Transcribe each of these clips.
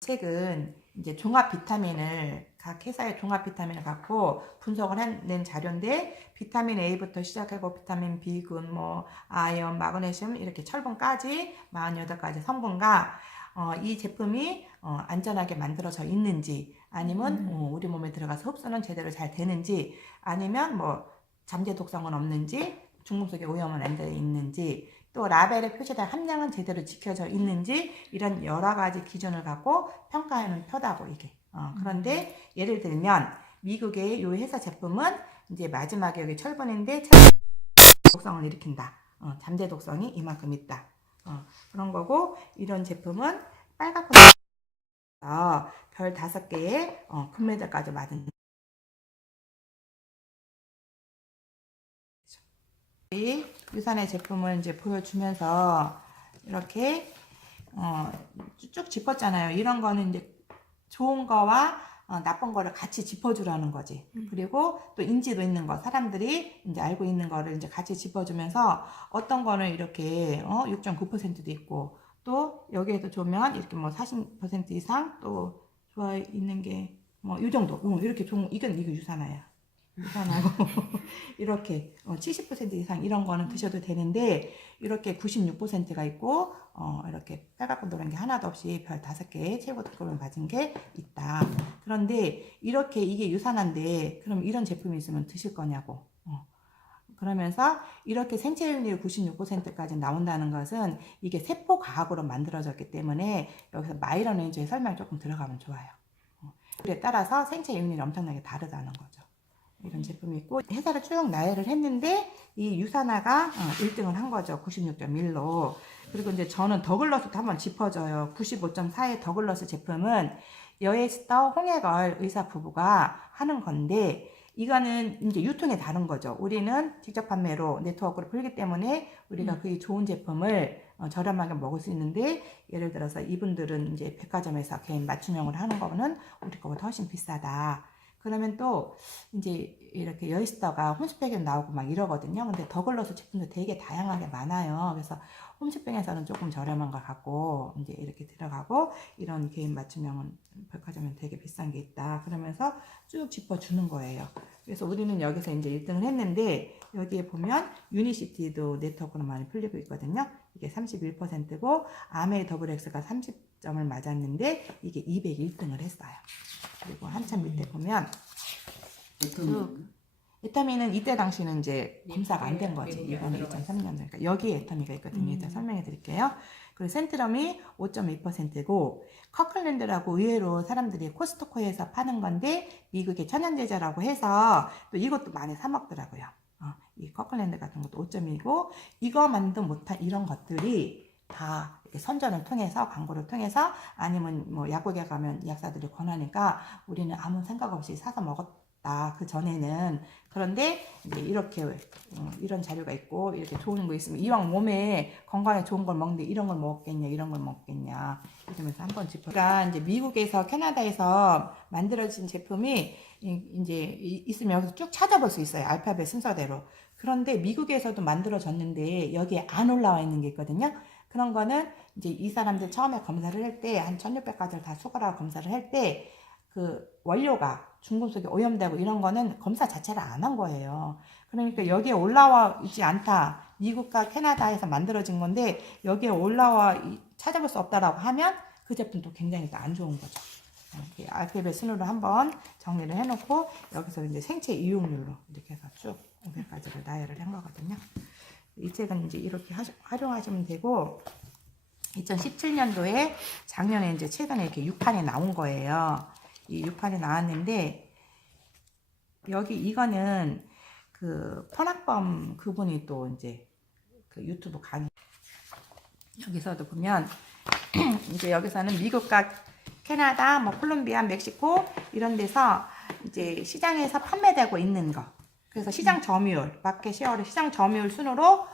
책은 이제 종합 비타민을 각 회사의 종합 비타민을 갖고 분석을 해낸 자료인데 비타민 A부터 시작하고 비타민 B군, 뭐 아연, 마그네슘 이렇게 철분까지 48가지 성분과 이 제품이 안전하게 만들어져 있는지 아니면 우리 몸에 들어가서 흡수는 제대로 잘 되는지 아니면 뭐 잠재 독성은 없는지 중금속의 오염은 안 되어 있는지 또 라벨에 표시된 함량은 제대로 지켜져 있는지 이런 여러 가지 기준을 갖고 평가하는 표다고 이게. 그런데 예를 들면 미국의 이 회사 제품은 이제 마지막에 여기 철분인데 독성을 일으킨다. 잠재 독성이 이만큼 있다. 그런 거고 이런 제품은 빨갛고 별 5개의 금메달까지 받은 이 유산의 제품을 이제 보여주면서 이렇게 쭉 짚었잖아요. 이런 거는 이제 좋은 거와 나쁜 거를 같이 짚어주라는 거지. 그리고 또 인지도 있는 거, 사람들이 이제 알고 있는 거를 이제 같이 짚어주면서 어떤 거는 이렇게 6.9%도 있고 또 여기에도 보면 이렇게 뭐 40% 이상 또 좋아 있는 게 뭐 이 정도. 이렇게 좋은 이건 이거 유산화야. 유산하고 이렇게 70% 이상 이런 거는 드셔도 되는데 이렇게 96%가 있고 이렇게 빨갛고 노란 게 하나도 없이 별 5개의 최고 등급을 가진 게 있다. 그런데 이렇게 이게 유산한데 그럼 이런 제품이 있으면 드실 거냐고. 그러면서 이렇게 생체율이 96%까지 나온다는 것은 이게 세포과학으로 만들어졌기 때문에 여기서 마이러네이즈의 설명이 조금 들어가면 좋아요. 그에 따라서 생체율이 엄청나게 다르다는 거죠. 이런 제품이 있고 회사를 쭉 나열을 했는데 이 유산화가 1등을 한 거죠. 96.1로. 그리고 이제 저는 더글러스도 한번 짚어줘요. 95.4의 더글러스 제품은 여에스터 홍해걸 의사 부부가 하는 건데 이거는 이제 유통에 다른 거죠. 우리는 직접 판매로 네트워크를 풀기 때문에 우리가 그 좋은 제품을 저렴하게 먹을 수 있는데 예를 들어서 이분들은 이제 백화점에서 개인 맞춤형으로 하는 거는 우리 거보다 훨씬 비싸다. 그러면 또 이제 이렇게 여이스터가 홈쇼핑에 나오고 막 이러거든요. 근데 더글러스 제품도 되게 다양하게 많아요. 그래서 홈쇼핑에서는 조금 저렴한 걸 갖고 이제 이렇게 들어가고 이런 개인 맞춤형은 백화점은 되게 비싼 게 있다. 그러면서 쭉 짚어주는 거예요. 그래서 우리는 여기서 이제 1등을 했는데 여기에 보면 유니시티도 네트워크로 많이 풀리고 있거든요. 이게 31%고 아메이 더블 X가 30점을 맞았는데 이게 201등을 했어요. 그리고 한참 밑에 보면 에터미는 이때 당시는 이제 검사가 안 된 거지. 이거는 2003년. 그러니까 여기에 에터미가 있거든요. 일단 설명해 드릴게요. 그리고 센트럼이 5.2%고 커클랜드라고 의외로 사람들이 코스트코에서 파는 건데 미국의 천연제자라고 해서 또 이것도 많이 사 먹더라고요. 이 커클랜드 같은 것도 5.2고 이거만도 못한 이런 것들이 다 이렇게 선전을 통해서 광고를 통해서 아니면 뭐 약국에 가면 약사들이 권하니까 우리는 아무 생각 없이 사서 먹었다. 그 전에는. 그런데 이제 이렇게 이런 자료가 있고 이렇게 좋은 거 있으면 이왕 몸에 건강에 좋은 걸 먹는데 이런 걸 먹겠냐 이런 걸 먹겠냐 이러면서 한번 짚어. 그러니까 이제 미국에서 캐나다에서 만들어진 제품이 이제 있으면 여기서 쭉 찾아볼 수 있어요. 알파벳 순서대로. 그런데 미국에서도 만들어졌는데 여기에 안 올라와 있는 게 있거든요. 그런 거는 이제 이 사람들 처음에 검사를 할 때 한 1600가지를 다 수거라고 검사를 할 때 그 원료가 중금속이 오염되고 이런 거는 검사 자체를 안 한 거예요. 그러니까 여기에 올라와 있지 않다. 미국과 캐나다에서 만들어진 건데 여기에 올라와 찾아볼 수 없다라고 하면 그 제품도 굉장히 안 좋은 거죠. 이렇게 알파벳 순으로 한번 정리를 해놓고 여기서 이제 생체 이용률로 이렇게 해서 쭉 500가지를 나열을 한 거거든요. 이 책은 이제 이렇게 활용하시면 되고 2017년도에 작년에 이제 최근에 이렇게 6판이 나온 거예요. 이 6판이 나왔는데 여기 이거는 그 펀학범 그분이 또 이제 그 유튜브 강의 여기서도 보면 이제 여기서는 미국과 캐나다, 뭐 콜롬비아, 멕시코 이런 데서 이제 시장에서 판매되고 있는 거. 그래서 시장 점유율, 마켓 쉐어를 시장 점유율 순으로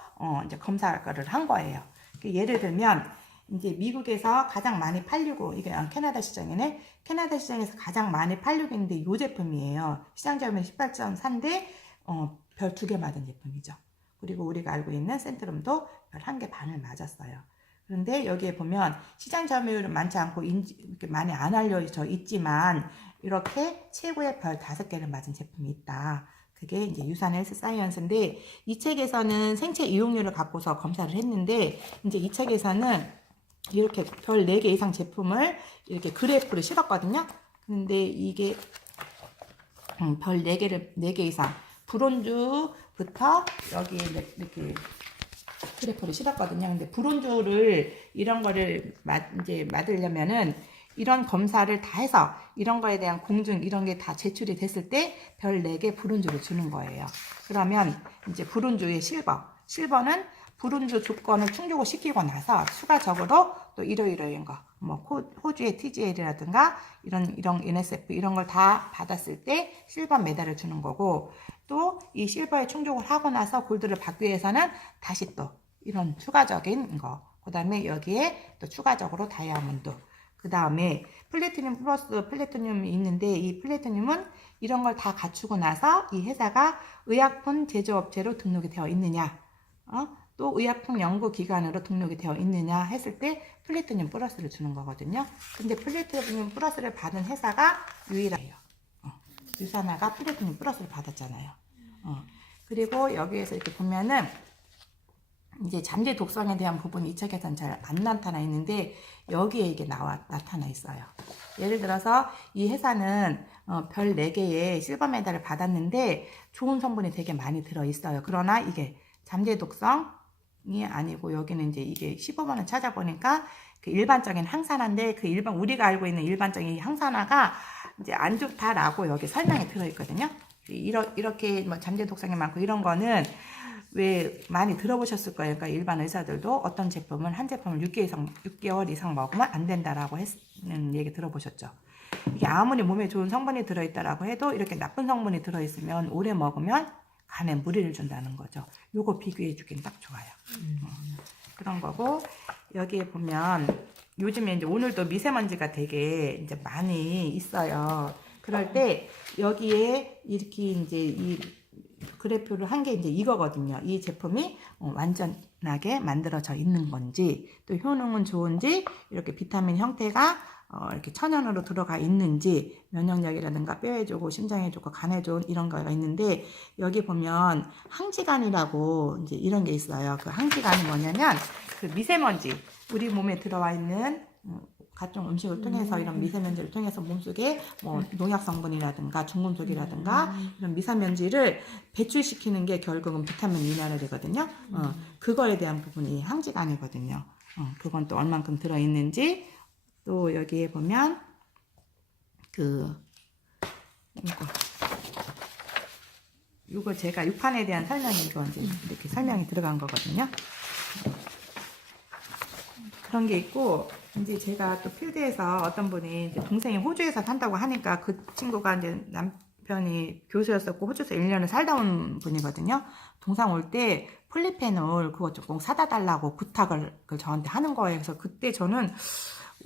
이제 검사를 한 거예요. 예를 들면 이제 미국에서 가장 많이 팔리고 이게 캐나다 시장이네. 캐나다 시장에서 가장 많이 팔리고 있는데 이 제품이에요. 시장 점유율 18.4인데 별 2개 맞은 제품이죠. 그리고 우리가 알고 있는 센트럼도 별 1개 반을 맞았어요. 그런데 여기에 보면 시장 점유율은 많지 않고 이렇게 많이 안 알려져 있지만 이렇게 최고의 별 5개를 맞은 제품이 있다. 그게 이제 유산 헬스 사이언스인데 이 책에서는 생체 이용률을 갖고서 검사를 했는데 이제 이 책에서는 이렇게 별 4개 이상 제품을 이렇게 그래프를 실었거든요. 근데 이게 별 4개 이상 브론즈부터 여기 이렇게 그래프를 실었거든요. 근데 브론즈를 이런 거를 이제 맞으려면은 이런 검사를 다 해서 이런 거에 대한 공증 이런 게 다 제출이 됐을 때 별 4개 브론즈를 주는 거예요. 그러면 이제 브론즈의 실버는 브론즈 조건을 충족을 시키고 나서 추가적으로 또 이러이러한 거, 뭐 호주의 TGL이라든가 이런 NSF 이런 걸 다 받았을 때 실버 메달을 주는 거고 또 이 실버에 충족을 하고 나서 골드를 받기 위해서는 다시 또 이런 추가적인 거, 그 다음에 여기에 또 추가적으로 다이아몬드, 그 다음에 플래티늄 플러스 플래티늄이 있는데 이 플래티늄은 이런 걸 다 갖추고 나서 이 회사가 의약품 제조업체로 등록이 되어 있느냐, 또 의약품 연구기관으로 등록이 되어 있느냐 했을 때 플래티늄 플러스를 주는 거거든요. 근데 플래티늄 플러스를 받은 회사가 유일해요. 유산화가 플래티늄 플러스를 받았잖아요. 그리고 여기에서 이렇게 보면은 이제 잠재 독성에 대한 부분이 이 책에서는 잘 안 나타나 있는데 여기에 이게 나타나 있어요. 예를 들어서 이 회사는 별 4개의 실버 메달을 받았는데 좋은 성분이 되게 많이 들어 있어요. 그러나 이게 잠재 독성이 아니고 여기는 이제 이게 15번을 찾아보니까 그 일반적인 항산화인데 그 우리가 알고 있는 일반적인 항산화가 이제 안 좋다라고 여기 설명이 들어 있거든요. 이렇게 뭐 잠재 독성이 많고 이런 거는 왜 많이 들어보셨을 거예요. 그러니까 일반 의사들도 어떤 제품은 한 제품을 6개월 이상 먹으면 안 된다라고 했는 얘기 들어보셨죠. 이게 아무리 몸에 좋은 성분이 들어있다라고 해도 이렇게 나쁜 성분이 들어있으면 오래 먹으면 간에 무리를 준다는 거죠. 요거 비교해 주긴 딱 좋아요. 그런 거고 여기에 보면 요즘에 이제 오늘도 미세먼지가 되게 이제 많이 있어요. 그럴 때 여기에 이렇게 이제 이 그래프를 한 게 이제 이거거든요. 이 제품이 완전하게 만들어져 있는 건지, 또 효능은 좋은지, 이렇게 비타민 형태가 이렇게 천연으로 들어가 있는지, 면역력이라든가 뼈에 좋고 심장에 좋고 간에 좋은 이런 거가 있는데 여기 보면 항지간이라고 이제 이런 게 있어요. 그 항지간이 뭐냐면 그 미세먼지 우리 몸에 들어와 있는 각종 음식을 통해서 이런 미세먼지를 통해서 몸속에 뭐 농약 성분이라든가 중금속이라든가 이런 미세먼지를 배출시키는 게 결국은 비타민 미네랄이거든요. 그거에 대한 부분이 항지간이거든요. 그건 또 얼만큼 들어있는지 또 여기에 보면 이거 제가 육판에 대한 설명이 이거 이제 이렇게 설명이 들어간 거거든요. 그런 게 있고 이제 제가 또 필드에서 어떤 분이 이제 동생이 호주에서 산다고 하니까 그 친구가 이제 남편이 교수였었고 호주에서 1년을 살다 온 분이거든요. 동상 올 때 폴리페놀 그거 좀 꼭 사다 달라고 부탁을 저한테 하는 거예요. 그래서 그때 저는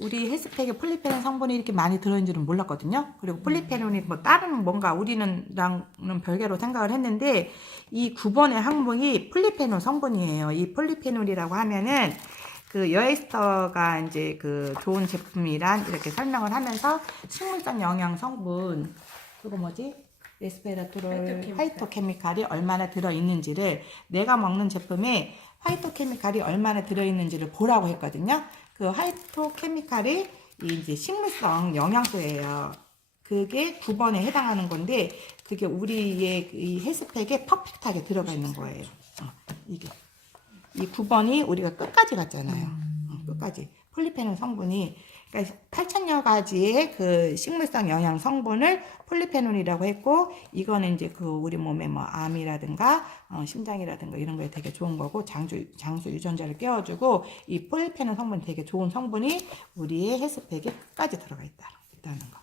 우리 헬스팩에 폴리페놀 성분이 이렇게 많이 들어있는 줄은 몰랐거든요. 그리고 폴리페놀이 뭐 다른 뭔가 우리랑은 별개로 생각을 했는데 이 9번의 항목이 폴리페놀 성분이에요. 이 폴리페놀이라고 하면은 그 여에스터가 이제 그 좋은 제품이란 이렇게 설명을 하면서 식물성 영양 성분 그거 뭐지? 레스베라토롤 화이토케미칼이 얼마나 들어있는지를 내가 먹는 제품에 화이토케미칼이 얼마나 들어있는지를 보라고 했거든요. 그 화이토케미칼이 이제 식물성 영양소예요. 그게 9번에 해당하는 건데 그게 우리의 이 헬스팩에 퍼펙트하게 들어가 있는 거예요. 이게. 이 9번이 우리가 끝까지 갔잖아요. 끝까지. 폴리페놀 성분이, 그러니까 8,000여 가지의 그 식물성 영양 성분을 폴리페놀이라고 했고, 이거는 이제 그 우리 몸에 뭐 암이라든가, 심장이라든가 이런 거에 되게 좋은 거고, 장수 유전자를 깨워주고, 이 폴리페놀 성분이 되게 좋은 성분이 우리의 헬스팩에 끝까지 들어가 있다는 거.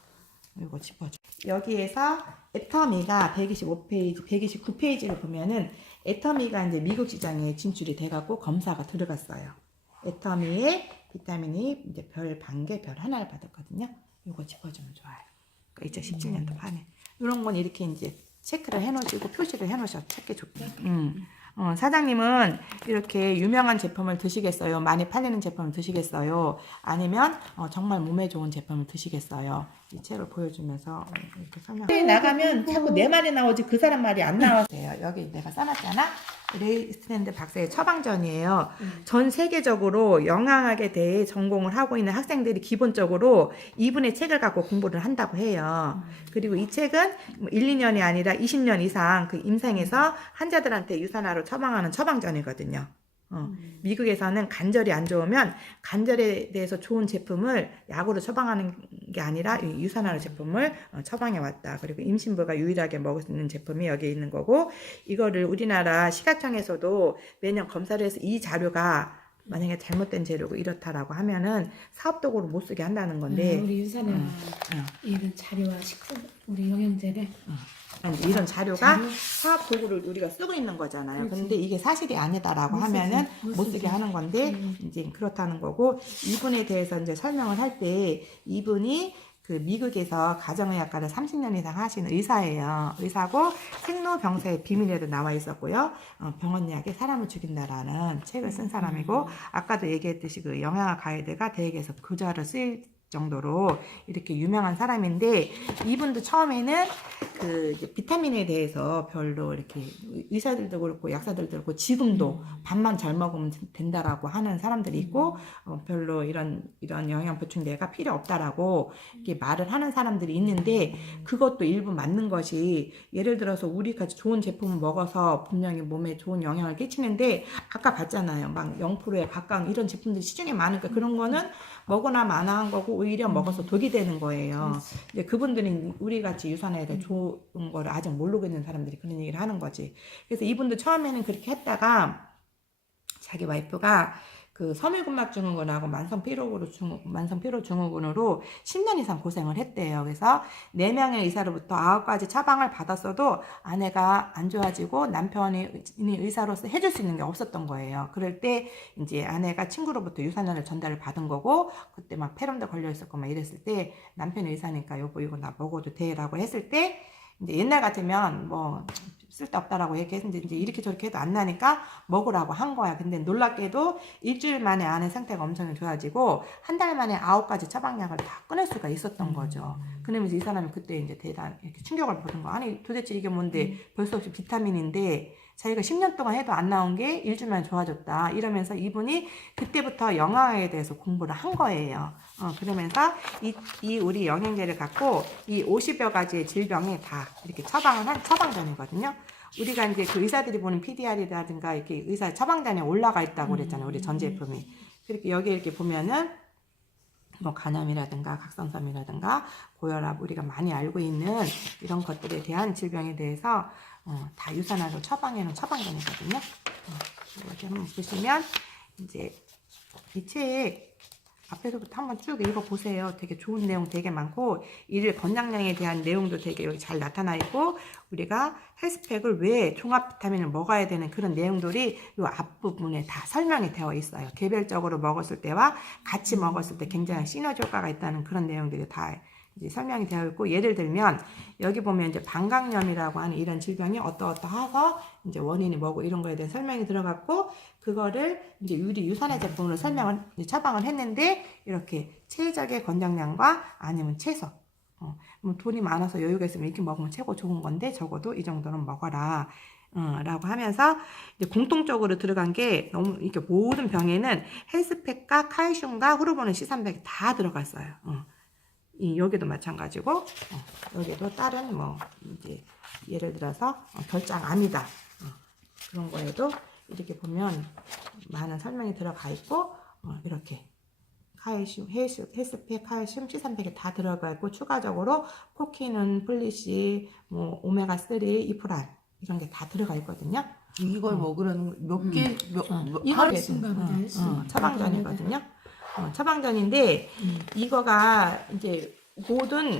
이거 짚어줘. 여기에서 애터미가 125페이지, 129페이지를 보면은 애터미가 이제 미국 시장에 진출이 돼갖고 검사가 들어갔어요. 애터미에 비타민이 이제 별 1개, 별 1를 받았거든요. 이거 짚어주면 좋아요. 그러니까 2017년도 판에. 이런 건 이렇게 이제 체크를 해놓으시고 표시를 해놓으셔도 찾기 좋게. 사장님은 이렇게 유명한 제품을 드시겠어요? 많이 팔리는 제품을 드시겠어요? 아니면 정말 몸에 좋은 제품을 드시겠어요? 이 책을 보여주면서 이렇게 설명. 나가면 자꾸 내 말이 나오지 그 사람 말이 안 나와요. 여기 내가 써놨잖아. 레이스탠드 박사의 처방전이에요. 전 세계적으로 영양학에 대해 전공을 하고 있는 학생들이 기본적으로 이분의 책을 갖고 공부를 한다고 해요. 그리고 이 책은 1, 2년이 아니라 20년 이상 그 임상에서 환자들한테 유산화로 처방하는 처방전이거든요. 미국에서는 관절이 안 좋으면 관절에 대해서 좋은 제품을 약으로 처방하는 게 아니라 유산화로 제품을 처방해 왔다. 그리고 임신부가 유일하게 먹을 수 있는 제품이 여기 있는 거고, 이거를 우리나라 식약청에서도 매년 검사를 해서 이 자료가 만약에 잘못된 재료고 이렇다라고 하면은 사업도구로 못 쓰게 한다는 건데, 우리 유산화 이런 자료와 식품 우리 영양제를 이런 자료가 사업 도구를 우리가 쓰고 있는 거잖아요. 그런데 이게 사실이 아니다라고 하면은 못 쓰게 하는 건데, 이제 그렇다는 거고, 이분에 대해서 이제 설명을 할 때 이분이 그 미국에서 가정의학과를 30년 이상 하신 의사예요. 의사고 생로병사의 비밀에도 나와 있었고요. 병원 약이 사람을 죽인다라는 책을 쓴 사람이고, 아까도 얘기했듯이 그 영양학 가이드가 대학에서 교자로 쓰일 정도로 이렇게 유명한 사람인데, 이분도 처음에는 그 비타민에 대해서 별로 이렇게 의사들도 그렇고 약사들도 그렇고 지금도 밥만 잘 먹으면 된다라고 하는 사람들이 있고, 별로 이런 영양 보충제가 필요 없다라고 이렇게 말을 하는 사람들이 있는데, 그것도 일부 맞는 것이, 예를 들어서 우리같이 좋은 제품을 먹어서 분명히 몸에 좋은 영향을 끼치는데, 아까 봤잖아요. 막 0%에 가까운 이런 제품들이 시중에 많으니까 그런 거는 먹으나 마나한 거고 오히려 먹어서 독이 되는 거예요. 근데 그분들은 우리같이 유산에 대해 좋은 거를 아직 모르고 있는 사람들이 그런 얘기를 하는 거지. 그래서 이분도 처음에는 그렇게 했다가 자기 와이프가 그 섬유근막 증후군하고 만성피로 증후군으로 10년 이상 고생을 했대요. 그래서 4명의 의사로부터 9가지 처방을 받았어도 아내가 안 좋아지고 남편이 의사로서 해줄 수 있는 게 없었던 거예요. 그럴 때 이제 아내가 친구로부터 유산균을 전달을 받은 거고, 그때 막 폐렴도 걸려 있었고 막 이랬을 때 남편이 의사니까 여보 이거 나 먹어도 돼라고 했을 때, 이제 옛날 같으면 뭐 쓸데없다라고 얘기했는데 이제 이렇게 저렇게 해도 안 나니까 먹으라고 한 거야. 근데 놀랍게도 일주일 만에 아내 상태가 엄청 좋아지고 한 달 만에 9가지 처방약을 다 끊을 수가 있었던 거죠. 그러면서 이 사람이 그때 이제 대단 이렇게 충격을 받은 거. 아니 도대체 이게 뭔데, 벌써 없이 비타민인데 자기가 10년 동안 해도 안 나온 게 일주일 만에 좋아졌다. 이러면서 이분이 그때부터 영양에 대해서 공부를 한 거예요. 그러면서 이 우리 영양제를 갖고 이 50여 가지의 질병에 다 이렇게 처방을 한 처방전이거든요. 우리가 이제 그 의사들이 보는 PDR이라든가 이렇게 의사 처방전에 올라가 있다고 그랬잖아요. 우리 전 제품이. 그렇게 여기 이렇게 보면은 뭐 간암이라든가 각성염이라든가 고혈압, 우리가 많이 알고 있는 이런 것들에 대한 질병에 대해서 다 유산화로 처방해놓은 처방전이거든요. 이렇게 한번 보시면 이제 이 책 앞에서부터 한번 쭉 읽어보세요. 되게 좋은 내용 되게 많고, 일일 권장량에 대한 내용도 되게 여기 잘 나타나 있고, 우리가 헬스팩을 왜 종합 비타민을 먹어야 되는 그런 내용들이 이 앞부분에 다 설명이 되어 있어요. 개별적으로 먹었을 때와 같이 먹었을 때 굉장히 시너지 효과가 있다는 그런 내용들이 다 이제 설명이 되어 있고, 예를 들면 여기 보면 이제 방광염이라고 하는 이런 질병이 어떠어떠해서 이제 원인이 뭐고 이런 거에 대한 설명이 들어갔고, 그거를 이제 유산의 제품으로 처방을 했는데, 이렇게 최적의 권장량과 아니면 최소, 뭐 돈이 많아서 여유가 있으면 이렇게 먹으면 최고 좋은 건데 적어도 이 정도는 먹어라. 라고 하면서 이제 공통적으로 들어간 게, 너무 이렇게 모든 병에는 헬스팩과 칼슘과 호르몬 C300이 다 들어갔어요. 여기도 마찬가지고, 여기도 다른 뭐 이제 예를 들어서 결장암이다, 그런 거에도 이렇게 보면 많은 설명이 들어가 있고, 이렇게 칼슘, 헬스팩, 칼슘, C300이 다 들어가 있고, 추가적으로 코키는, 플리시, 뭐 오메가3, 이프란 이런 게 다 들어가 있거든요. 이걸 먹으라는 몇 개, 이걸 쓴다고 처방전이거든요. 처방전인데 이거가 이제 모든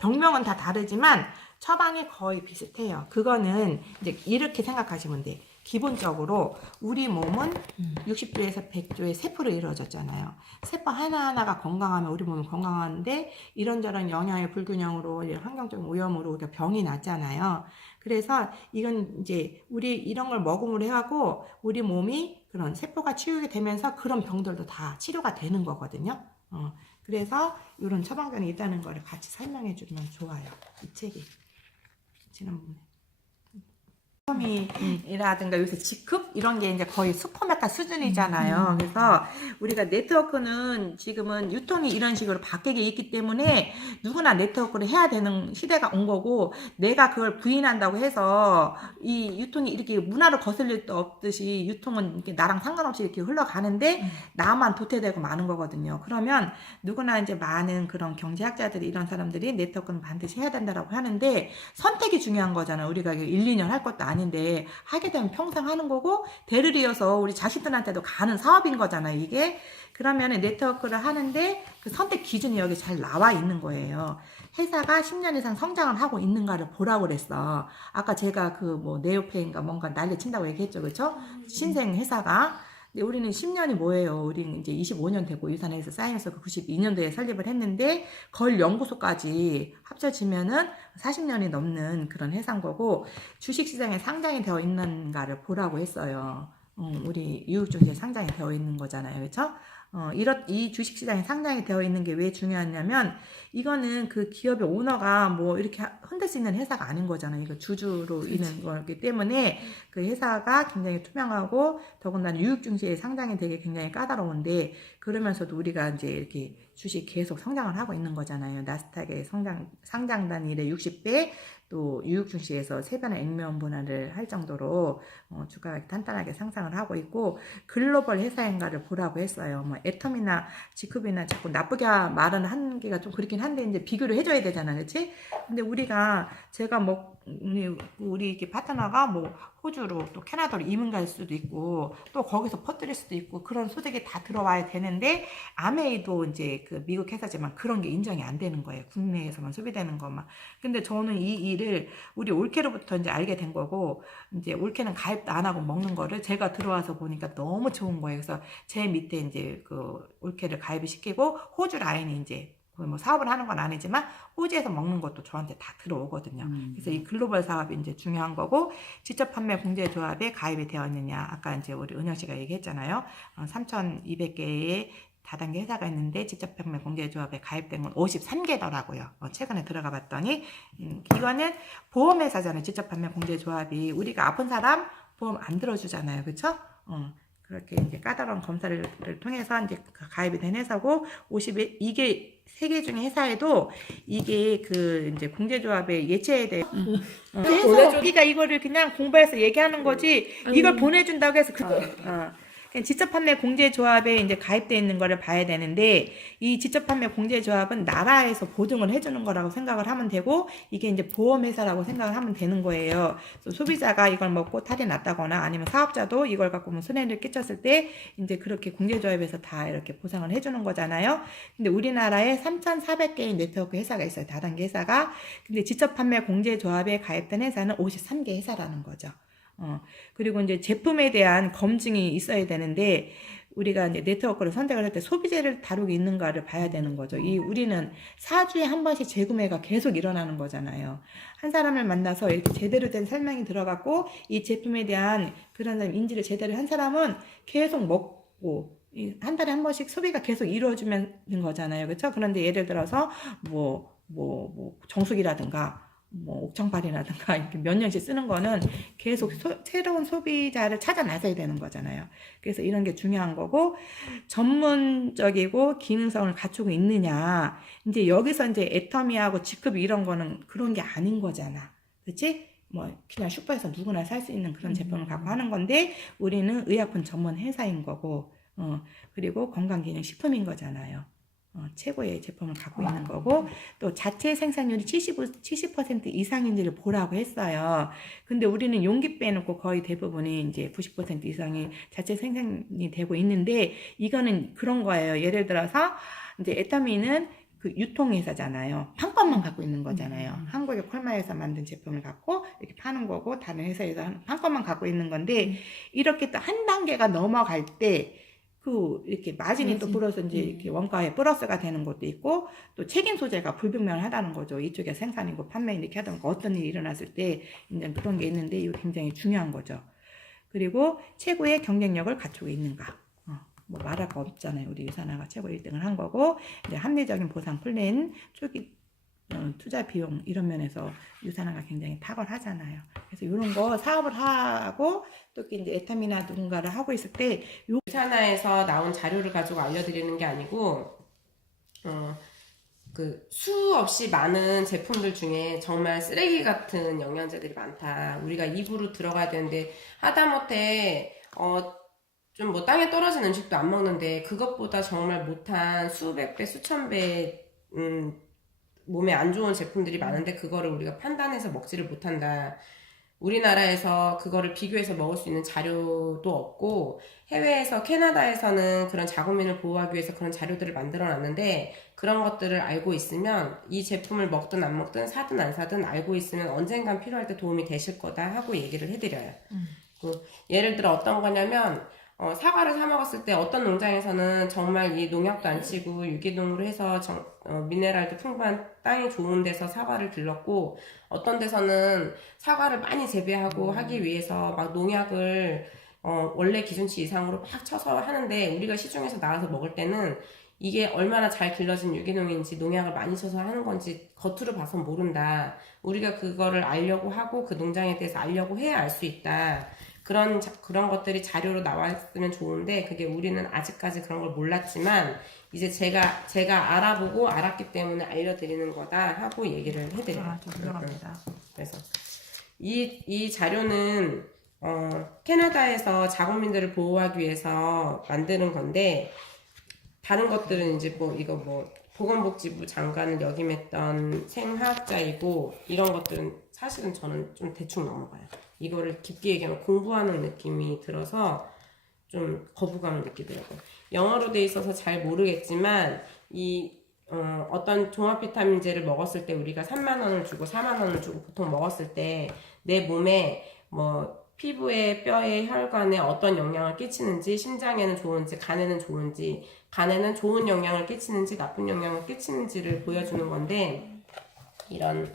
병명은 다 다르지만 처방이 거의 비슷해요. 그거는 이제 이렇게 생각하시면 돼. 기본적으로 우리 몸은 60조에서 100조의 세포로 이루어졌잖아요. 세포 하나하나가 건강하면 우리 몸은 건강한데 이런저런 영양의 불균형으로 환경적 오염으로 우리가 병이 났잖아요. 그래서 이건 이제 우리 이런 걸 먹음으로 해갖고 우리 몸이 그런 세포가 치유게 되면서 그런 병들도 다 치료가 되는 거거든요. 그래서 이런 처방전이 있다는 걸 같이 설명해 주면 좋아요. 이 책이. 지난번에. 이라든가 요새 G급 이런 게 이제 거의 슈퍼마켓 수준이잖아요. 그래서 우리가 네트워크는 지금은 유통이 이런 식으로 바뀌게 있기 때문에 누구나 네트워크를 해야 되는 시대가 온 거고, 내가 그걸 부인한다고 해서 이 유통이 이렇게 문화로 거슬릴 수 없듯이 유통은 이렇게 나랑 상관없이 이렇게 흘러가는데 나만 도태되고 마는 거거든요. 그러면 누구나 이제 많은 그런 경제학자들이 이런 사람들이 네트워크는 반드시 해야 된다라고 하는데 선택이 중요한 거잖아요. 우리가 1, 2년 할 것도 아닌데 하게 되면 평생 하는 거고 대를 이어서 우리 자식들한테도 가는 사업인 거잖아요, 이게. 그러면 네트워크를 하는데 그 선택 기준이 여기 잘 나와 있는 거예요. 회사가 10년 이상 성장을 하고 있는가를 보라고 그랬어. 아까 제가 그 뭐 네오페인가 뭔가 난리 친다고 얘기했죠, 그렇죠? 신생 회사가. 근데 우리는 10년이 뭐예요? 우리는 이제 25년 되고 유산에서 사이언스 92년도에 설립을 했는데 걸 연구소까지 합쳐지면은 40년이 넘는 그런 회사인 거고, 주식시장에 상장이 되어 있는가를 보라고 했어요. 우리 유육증시에 상장이 되어 있는 거잖아요, 그렇죠? 이 주식시장에 상장이 되어 있는 게 왜 중요하냐면, 이거는 그 기업의 오너가 뭐 이렇게 흔들 수 있는 회사가 아닌 거잖아요. 이거 주주로 있는 거기 때문에 그 회사가 굉장히 투명하고, 더군다나 유육증시에 상장이 되게 굉장히 까다로운데, 그러면서도 우리가 이제 이렇게 주식 계속 성장을 하고 있는 거잖아요. 나스닥의 상장 단일의 60배, 또 유육증시에서 3배나 액면 분할을 할 정도로 주가가 단단하게 상승을 하고 있고, 글로벌 회사인가를 보라고 했어요. 뭐 애텀이나 지급이나 자꾸 나쁘게 말은 하는 게가 좀 그렇긴 한데 이제 비교를 해줘야 되잖아, 그렇지? 근데 제가 뭐 우리 이렇게 파트너가 뭐 호주로 또 캐나다로 이민 갈 수도 있고 또 거기서 퍼뜨릴 수도 있고 그런 소득이 다 들어와야 되는데, 아메이도 이제 그 미국 회사지만 그런 게 인정이 안 되는 거예요. 국내에서만 소비되는 것만. 근데 저는 이 일을 우리 올케로부터 이제 알게 된 거고, 이제 올케는 가입도 안 하고 먹는 거를 제가 들어와서 보니까 너무 좋은 거예요. 그래서 제 밑에 이제 그 올케를 가입을 시키고, 호주 라인이 이제 뭐 사업을 하는 건 아니지만 호주에서 먹는 것도 저한테 다 들어오거든요. 그래서 이 글로벌 사업이 이제 중요한 거고, 직접 판매 공제조합에 가입이 되어 있느냐, 아까 이제 우리 은영 씨가 얘기했잖아요. 3,200개의 다단계 회사가 있는데 직접 판매 공제조합에 가입된 건 53개더라고요. 최근에 들어가 봤더니 이거는 보험회사잖아요. 직접 판매 공제조합이. 우리가 아픈 사람 보험 안 들어주잖아요, 그렇죠? 그렇게 이제 까다로운 검사를 통해서 이제 가입이 된 회사고, 이게 3개 중에 회사에도 이게 그 이제 공제조합의 예체에 대해 해서 우리가 이거를 그냥 공부해서 얘기하는 거지, 이걸 보내준다고 해서 직접 판매 공제조합에 이제 가입되어 있는 거를 봐야 되는데, 이 직접 판매 공제조합은 나라에서 보증을 해주는 거라고 생각을 하면 되고, 이게 이제 보험회사라고 생각을 하면 되는 거예요. 그래서 소비자가 이걸 먹고 탈이 났다거나 아니면 사업자도 이걸 갖고 뭐 손해를 끼쳤을 때 이제 그렇게 공제조합에서 다 이렇게 보상을 해주는 거잖아요. 근데 우리나라에 3,400개의 네트워크 회사가 있어요. 다단계 회사가. 근데 직접 판매 공제조합에 가입된 회사는 53개 회사라는 거죠. 그리고 이제 제품에 대한 검증이 있어야 되는데, 우리가 이제 네트워크를 선택을 할 때 소비재를 다루고 있는가를 봐야 되는 거죠. 우리는 4주에 한 번씩 재구매가 계속 일어나는 거잖아요. 한 사람을 만나서 이렇게 제대로 된 설명이 들어갔고, 이 제품에 대한 그런 인지를 제대로 한 사람은 계속 먹고, 한 달에 한 번씩 소비가 계속 이루어지는 거잖아요. 그렇죠? 그런데 예를 들어서 정수기라든가 뭐 옥청발이라든가 이렇게 몇 년씩 쓰는 거는 계속 새로운 소비자를 찾아 나서야 되는 거잖아요. 그래서 이런 게 중요한 거고, 전문적이고 기능성을 갖추고 있느냐, 이제 여기서 이제 애터미하고 G급 이런 거는 그런 게 아닌 거잖아, 그렇지? 뭐 그냥 슈퍼에서 누구나 살 수 있는 그런 제품을 갖고 하는 건데, 우리는 의약품 전문 회사인 거고, 그리고 건강기능식품인 거잖아요. 최고의 제품을 갖고 있는 거고, 또 자체 생산율이 70% 이상인지를 보라고 했어요. 근데 우리는 용기 빼놓고 거의 대부분이 이제 90% 이상이 자체 생산이 되고 있는데, 이거는 그런 거예요. 예를 들어서 이제 애터미는 그 유통회사잖아요. 판권만 갖고 있는 거잖아요. 한국의 콜마에서 만든 제품을 갖고 이렇게 파는 거고 다른 회사에서 판권만 갖고 있는 건데 이렇게 또 한 단계가 넘어갈 때 그 이렇게 마진이 또 불어서 이제 이렇게 원가에 플러스가 되는 것도 있고 또 책임 소재가 불분명하다는 거죠. 이쪽에 생산이고 판매 이렇게 하다 보니까 어떤 일이 일어났을 때 이제 그런 게 있는데 이거 굉장히 중요한 거죠. 그리고 최고의 경쟁력을 갖추고 있는가. 뭐 말할 거 없잖아요. 우리 유산화가 최고 1등을 한 거고 이제 합리적인 보상 플랜, 초기 투자 비용 이런 면에서 유산화가 굉장히 탁월하잖아요. 그래서 이런 거 사업을 하고 또 이제 에타미나 누군가를 하고 있을 때 유산화에서 나온 자료를 가지고 알려드리는 게 아니고 그 수없이 많은 제품들 중에 정말 쓰레기 같은 영양제들이 많다. 우리가 입으로 들어가야 되는데 하다못해 좀 뭐 땅에 떨어진 음식도 안 먹는데 그것보다 정말 못한 수백 배, 수천 배 몸에 안 좋은 제품들이 많은데 그거를 우리가 판단해서 먹지를 못한다. 우리나라에서 그거를 비교해서 먹을 수 있는 자료도 없고 해외에서 캐나다에서는 그런 자국민을 보호하기 위해서 그런 자료들을 만들어 놨는데 그런 것들을 알고 있으면 이 제품을 먹든 안 먹든 사든 안 사든 알고 있으면 언젠간 필요할 때 도움이 되실 거다 하고 얘기를 해드려요. 예를 들어 어떤 거냐면 사과를 사 먹었을 때 어떤 농장에서는 정말 이 농약도 안 치고 유기농으로 해서 미네랄도 풍부한 땅이 좋은 데서 사과를 길렀고 어떤 데서는 사과를 많이 재배하고 하기 위해서 막 농약을 원래 기준치 이상으로 막 쳐서 하는데 우리가 시중에서 나와서 먹을 때는 이게 얼마나 잘 길러진 유기농인지 농약을 많이 쳐서 하는 건지 겉으로 봐선 모른다. 우리가 그거를 알려고 하고 그 농장에 대해서 알려고 해야 알 수 있다. 그런 것들이 자료로 나왔으면 좋은데 그게 우리는 아직까지 그런 걸 몰랐지만 이제 제가 알아보고 알았기 때문에 알려드리는 거다 하고 얘기를 해드려요. 존경합니다. 그래서 이 자료는 캐나다에서 자국민들을 보호하기 위해서 만드는 건데 다른 것들은 이제 이거 보건복지부 장관을 역임했던 생화학자이고 이런 것들은 사실은 저는 좀 대충 넘어가요. 이거를 깊게 얘기하면 공부하는 느낌이 들어서 좀 거부감을 느끼더라고요. 영어로 돼 있어서 잘 모르겠지만 어떤 종합 비타민제를 먹었을 때 우리가 3만 원을 주고 4만 원을 주고 보통 먹었을 때 내 몸에 피부에 뼈에 혈관에 어떤 영향을 끼치는지 심장에는 좋은지 간에는 좋은지 간에는 좋은 영향을 끼치는지 나쁜 영향을 끼치는지를 보여주는 건데 이런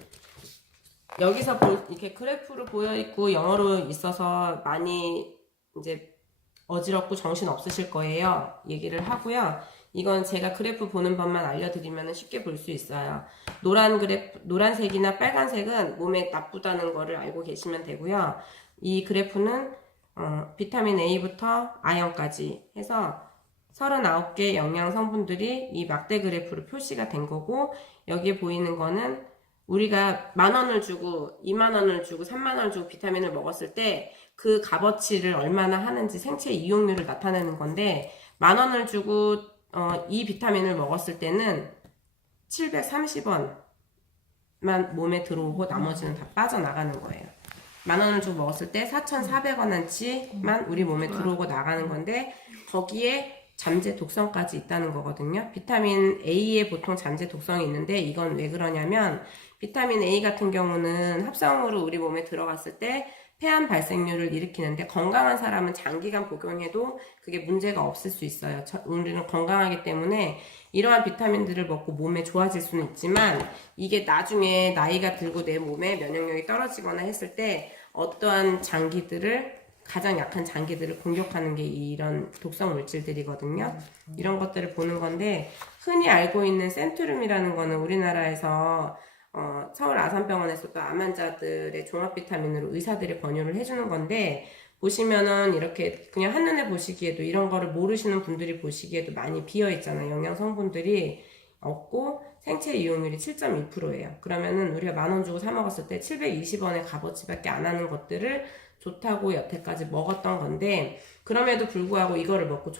여기서 이렇게 그래프로 보여 있고 영어로 있어서 많이 이제 어지럽고 정신 없으실 거예요. 얘기를 하고요. 이건 제가 그래프 보는 법만 알려드리면 쉽게 볼 수 있어요. 노란색이나 빨간색은 몸에 나쁘다는 거를 알고 계시면 되고요. 이 그래프는 비타민 A부터 아연까지 해서 39개 영양 성분들이 이 막대 그래프로 표시가 된 거고 여기에 보이는 거는 우리가 10,000원을 주고 20,000원을 주고 30,000원을 주고 비타민을 먹었을 때 그 값어치를 얼마나 하는지 생체 이용률을 나타내는 건데 10,000원을 주고 이 비타민을 먹었을 때는 730원만 몸에 들어오고 나머지는 다 빠져나가는 거예요. 10,000원을 주고 먹었을 때 4,400원어치만 우리 몸에 들어오고 나가는 건데 거기에 잠재 독성까지 있다는 거거든요. 비타민 A에 보통 잠재 독성이 있는데 이건 왜 그러냐면 비타민 A 같은 경우는 합성으로 우리 몸에 들어갔을 때 폐암 발생률을 일으키는데 건강한 사람은 장기간 복용해도 그게 문제가 없을 수 있어요. 우리는 건강하기 때문에 이러한 비타민들을 먹고 몸에 좋아질 수는 있지만 이게 나중에 나이가 들고 내 몸에 면역력이 떨어지거나 했을 때 어떠한 가장 약한 장기들을 공격하는 게 이런 독성 물질들이거든요. 이런 것들을 보는 건데 흔히 알고 있는 센트룸이라는 거는 우리나라에서 서울 아산병원에서 또 암 환자들의 종합 비타민으로 의사들이 권유를 해주는 건데 보시면은 이렇게 그냥 한눈에 보시기에도 이런 거를 모르시는 분들이 보시기에도 많이 비어 있잖아요. 영양 성분들이 없고 생체 이용률이 7.2%예요. 그러면은 우리가 10,000원 주고 사 먹었을 때 720원의 값어치밖에 안 하는 것들을 좋다고 여태까지 먹었던 건데 그럼에도 불구하고 이거를 먹고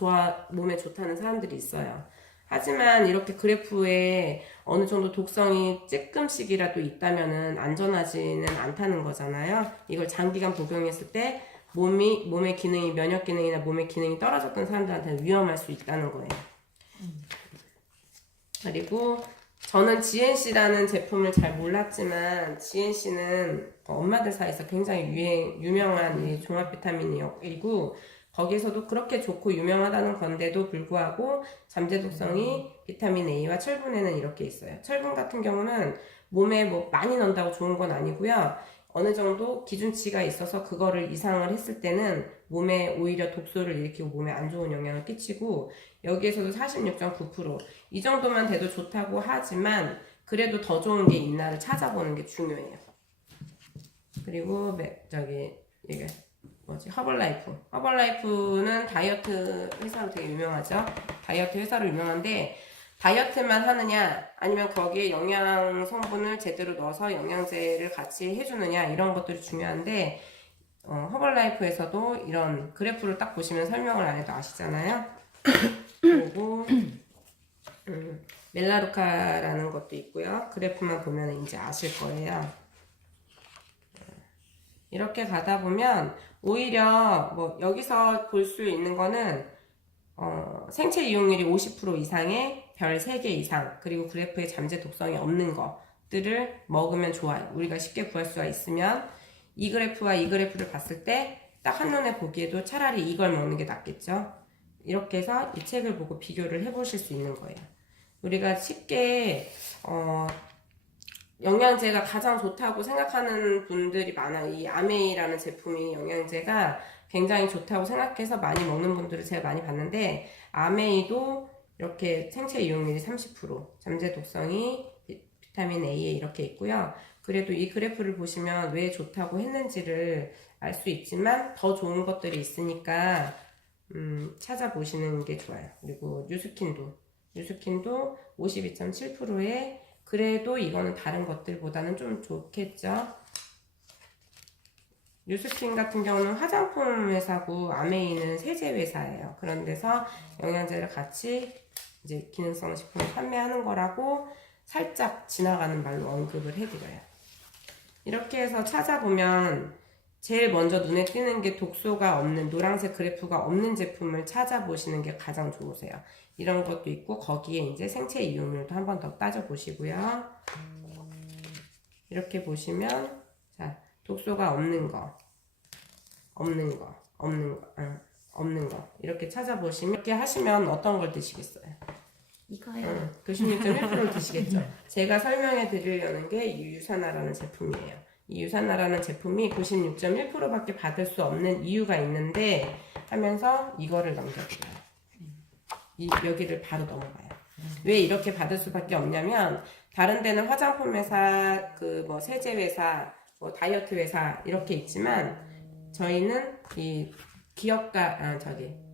몸에 좋다는 사람들이 있어요. 하지만 이렇게 그래프에 어느 정도 독성이 조금씩이라도 있다면은 안전하지는 않다는 거잖아요. 이걸 장기간 복용했을 때 몸의 기능이 면역 기능이나 몸의 기능이 떨어졌던 사람들한테는 위험할 수 있다는 거예요. 그리고 저는 GNC라는 제품을 잘 몰랐지만 GNC는 엄마들 사이에서 굉장히 유명한 이 종합 비타민이고 거기에서도 그렇게 좋고 유명하다는 건데도 불구하고 잠재 독성이 비타민 A와 철분에는 이렇게 있어요. 철분 같은 경우는 몸에 뭐 많이 넣는다고 좋은 건 아니고요. 어느 정도 기준치가 있어서 그거를 이상을 했을 때는 몸에 오히려 독소를 일으키고 몸에 안 좋은 영향을 끼치고 여기에서도 46.9% 이 정도만 돼도 좋다고 하지만 그래도 더 좋은 게 있나를 찾아보는 게 중요해요. 그리고 이게 뭐지? 허벌라이프는 다이어트 회사로 되게 유명하죠. 다이어트 회사로 유명한데 다이어트만 하느냐 아니면 거기에 영양 성분을 제대로 넣어서 영양제를 같이 해주느냐 이런 것들이 중요한데 허벌라이프에서도 이런 그래프를 딱 보시면 설명을 안 해도 아시잖아요. 그리고 멜라루카라는 것도 있고요. 그래프만 보면 이제 아실 거예요. 이렇게 가다 보면 오히려 뭐 여기서 볼 수 있는 거는 생체 이용률이 50% 이상의 별 3개 이상 그리고 그래프에 잠재 독성이 없는 것들을 먹으면 좋아요. 우리가 쉽게 구할 수가 있으면 이 그래프와 이 그래프를 봤을 때 딱 한눈에 보기에도 차라리 이걸 먹는 게 낫겠죠. 이렇게 해서 이 책을 보고 비교를 해보실 수 있는 거예요. 우리가 쉽게 영양제가 가장 좋다고 생각하는 분들이 많아요. 이 아메이라는 제품이 영양제가 굉장히 좋다고 생각해서 많이 먹는 분들을 제가 많이 봤는데 아메이도 이렇게 생체 이용률이 30% 잠재 독성이 비타민 A에 이렇게 있고요. 그래도 이 그래프를 보시면 왜 좋다고 했는지를 알 수 있지만 더 좋은 것들이 있으니까 찾아보시는 게 좋아요. 그리고 뉴스킨도 52.7%에 그래도 이거는 다른 것들보다는 좀 좋겠죠. 뉴스킨 같은 경우는 화장품 회사고 아메이는 세제 회사예요. 그런 데서 영양제를 같이 이제 기능성 식품을 판매하는 거라고 살짝 지나가는 말로 언급을 해드려요. 이렇게 해서 찾아보면 제일 먼저 눈에 띄는 게 독소가 없는 노란색 그래프가 없는 제품을 찾아보시는 게 가장 좋으세요. 이런 것도 있고 거기에 이제 생체 이용률도 한 번 더 따져보시고요. 이렇게 보시면 자 독소가 없는 거 이렇게 찾아보시면 이렇게 하시면 어떤 걸 드시겠어요? 이거요. 96.1%를 드시겠죠. 제가 설명해 드리려는 게 이 유산화라는 제품이에요. 이 유산화라는 제품이 96.1%밖에 받을 수 없는 이유가 있는데 하면서 이거를 넘겨드려요. 여기를 바로 넘어가요. 왜 이렇게 받을 수밖에 없냐면 다른 데는 화장품 회사, 뭐 세제 회사, 뭐 다이어트 회사 이렇게 있지만 저희는 이 기업가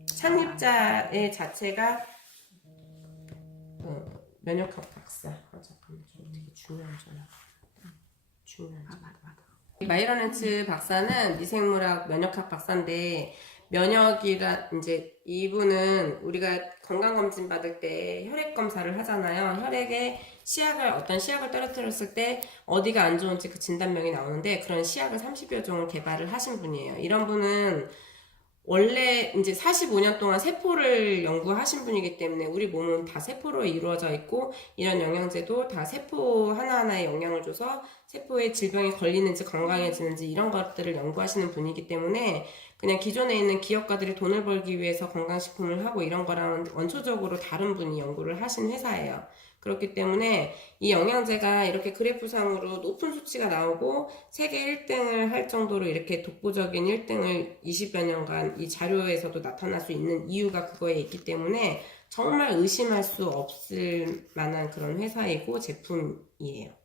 창립자의 자체가 면역학 박사. 잠깐만 되게 중요한 전화. 마이런 렌츠 박사는 미생물학 면역학 박사인데 면역이라 이제 이분은 우리가 건강검진 받을 때 혈액 검사를 하잖아요. 혈액에 어떤 시약을 떨어뜨렸을 때 어디가 안 좋은지 그 진단명이 나오는데 그런 시약을 30여 종을 개발을 하신 분이에요. 이런 분은 원래 이제 45년 동안 세포를 연구하신 분이기 때문에 우리 몸은 다 세포로 이루어져 있고 이런 영양제도 다 세포 하나하나에 영향을 줘서 세포에 질병이 걸리는지 건강해지는지 이런 것들을 연구하시는 분이기 때문에 그냥 기존에 있는 기업가들이 돈을 벌기 위해서 건강식품을 하고 이런 거랑은 원초적으로 다른 분이 연구를 하신 회사예요. 그렇기 때문에 이 영양제가 이렇게 그래프상으로 높은 수치가 나오고 세계 1등을 할 정도로 이렇게 독보적인 1등을 20여 년간 이 자료에서도 나타날 수 있는 이유가 그거에 있기 때문에 정말 의심할 수 없을 만한 그런 회사이고 제품이에요.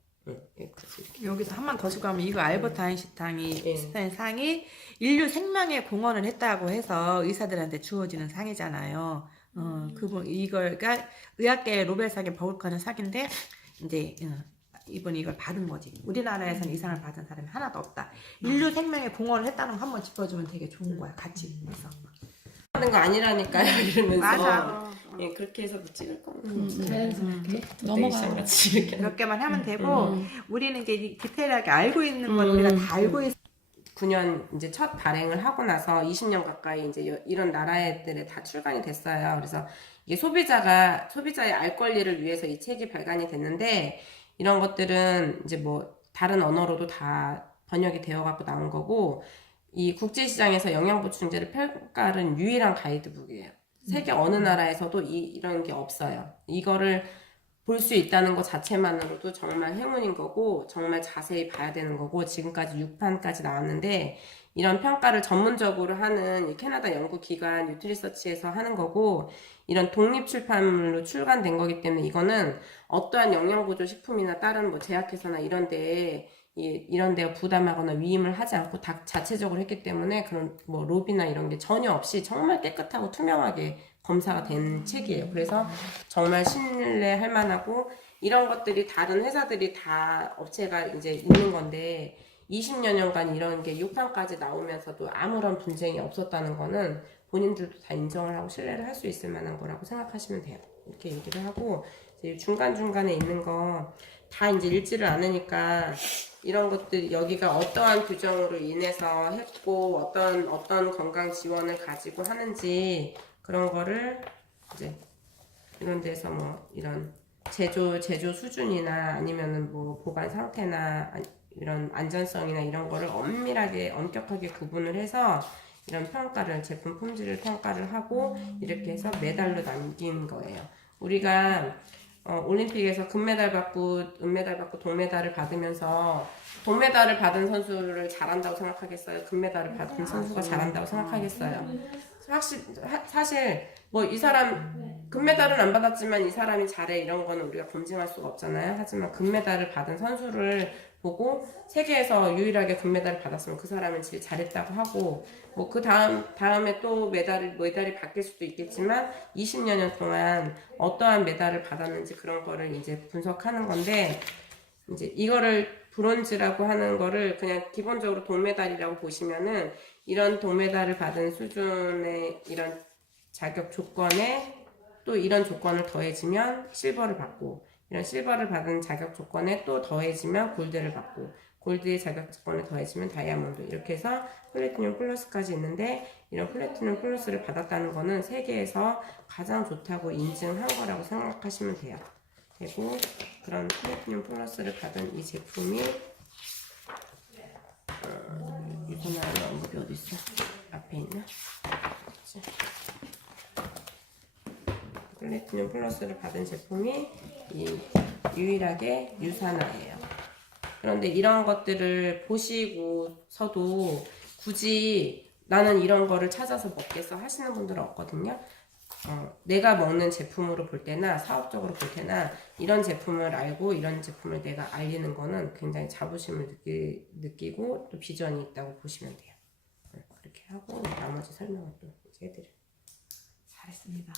여기서 한 번 더 추가하면 이거 알버트 아인슈타인이 예. 상이 인류 생명에 공헌을 했다고 해서 의사들한테 주어지는 상이잖아요. 그러니까 의학계 노벨상에 버금가는 상인데 이제 이분이 이걸 받은 거지. 우리나라에서는 이 상을 받은 사람이 하나도 없다. 인류 생명에 공헌을 했다는 거 한번 짚어주면 되게 좋은 거야. 같이 해서. 하는 거 아니라니까요. 이러면서 맞아. 예, 그렇게 해서 뭐 찍을 거는 자연스럽게 넘어가 넘어가. 같이 이렇게 몇 개만 하면 되고 우리는 이제 디테일하게 알고 있는 건 우리가 다 알고 있어. 9년 이제 첫 발행을 하고 나서 20년 가까이 이제 이런 나라들에 다 출간이 됐어요. 그래서 이게 소비자의 알 권리를 위해서 이 책이 발간이 됐는데, 이런 것들은 이제 뭐 다른 언어로도 다 번역이 되어 갖고 나온 거고, 이 국제시장에서 영양보충제를 평가하는 유일한 가이드북이에요. 세계 어느 나라에서도 이런 게 없어요. 이거를 볼 수 있다는 것 자체만으로도 정말 행운인 거고, 정말 자세히 봐야 되는 거고, 지금까지 6판까지 나왔는데, 이런 평가를 전문적으로 하는 이 캐나다 연구기관 뉴트리서치에서 하는 거고, 이런 독립출판물로 출간된 거기 때문에 이거는 어떠한 영양보조 식품이나 다른 뭐 제약회사나 이런 데에 이런 데가 부담하거나 위임을 하지 않고 자체적으로 했기 때문에 그런 뭐 로비나 이런 게 전혀 없이 정말 깨끗하고 투명하게 검사가 된 책이에요. 그래서 정말 신뢰할 만하고, 이런 것들이 다른 회사들이 다 업체가 이제 있는 건데 20여 년간 이런 게 6판까지 나오면서도 아무런 분쟁이 없었다는 거는 본인들도 다 인정을 하고 신뢰를 할 수 있을 만한 거라고 생각하시면 돼요. 이렇게 얘기를 하고, 이제 중간중간에 있는 거 다 이제 읽지를 않으니까 이런 것들, 여기가 어떠한 규정으로 인해서 했고 어떤 건강 지원을 가지고 하는지 그런 거를 이제 이런 데서 뭐 이런 제조 수준이나 아니면은 뭐 보관 상태나 이런 안전성이나 이런 거를 엄밀하게 엄격하게 구분을 해서 이런 평가를, 제품 품질을 평가를 하고 이렇게 해서 메달로 남긴 거예요. 우리가 올림픽에서 금메달 받고 은메달 받고 동메달을 받으면서 동메달을 받은 선수를 잘한다고 생각하겠어요? 금메달을 받은 선수가 잘한다고 생각하겠어요? 사실 뭐 이 사람 금메달은 안 받았지만 이 사람이 잘해 이런 거는 우리가 검증할 수가 없잖아요. 하지만 금메달을 받은 선수를 보고 세계에서 유일하게 금메달을 받았으면 그 사람은 제일 잘했다고 하고, 뭐 그 다음에 또 메달이 바뀔 수도 있겠지만 20여 년 동안 어떠한 메달을 받았는지 그런 거를 이제 분석하는 건데, 이제 이거를 브론즈라고 하는 거를 그냥 기본적으로 동메달이라고 보시면은, 이런 동메달을 받은 수준의 이런 자격 조건에 또 이런 조건을 더해지면 실버를 받고, 이런 실버를 받은 자격 조건에 또 더해지면 골드를 받고, 골드의 자격 조건에 더해지면 다이아몬드, 이렇게 해서 플래티늄 플러스까지 있는데, 이런 플래티늄 플러스를 받았다는 거는 세계에서 가장 좋다고 인증한 거라고 생각하시면 돼요. 그리고 그런 플래티늄 플러스를 받은 이 제품이 유선화의 언급이 어디 있어? 앞에 있나? 그치? 플래티늄 플러스를 받은 제품이 이 유일하게 유산화예요. 그런데 이런 것들을 보시고서도 굳이 나는 이런 거를 찾아서 먹겠어 하시는 분들은 없거든요. 내가 먹는 제품으로 볼 때나 사업적으로 볼 때나 이런 제품을 알고 이런 제품을 내가 알리는 거는 굉장히 자부심을 느끼고 또 비전이 있다고 보시면 돼요. 그렇게 하고 나머지 설명을 또 이제 해드려요. 잘했습니다.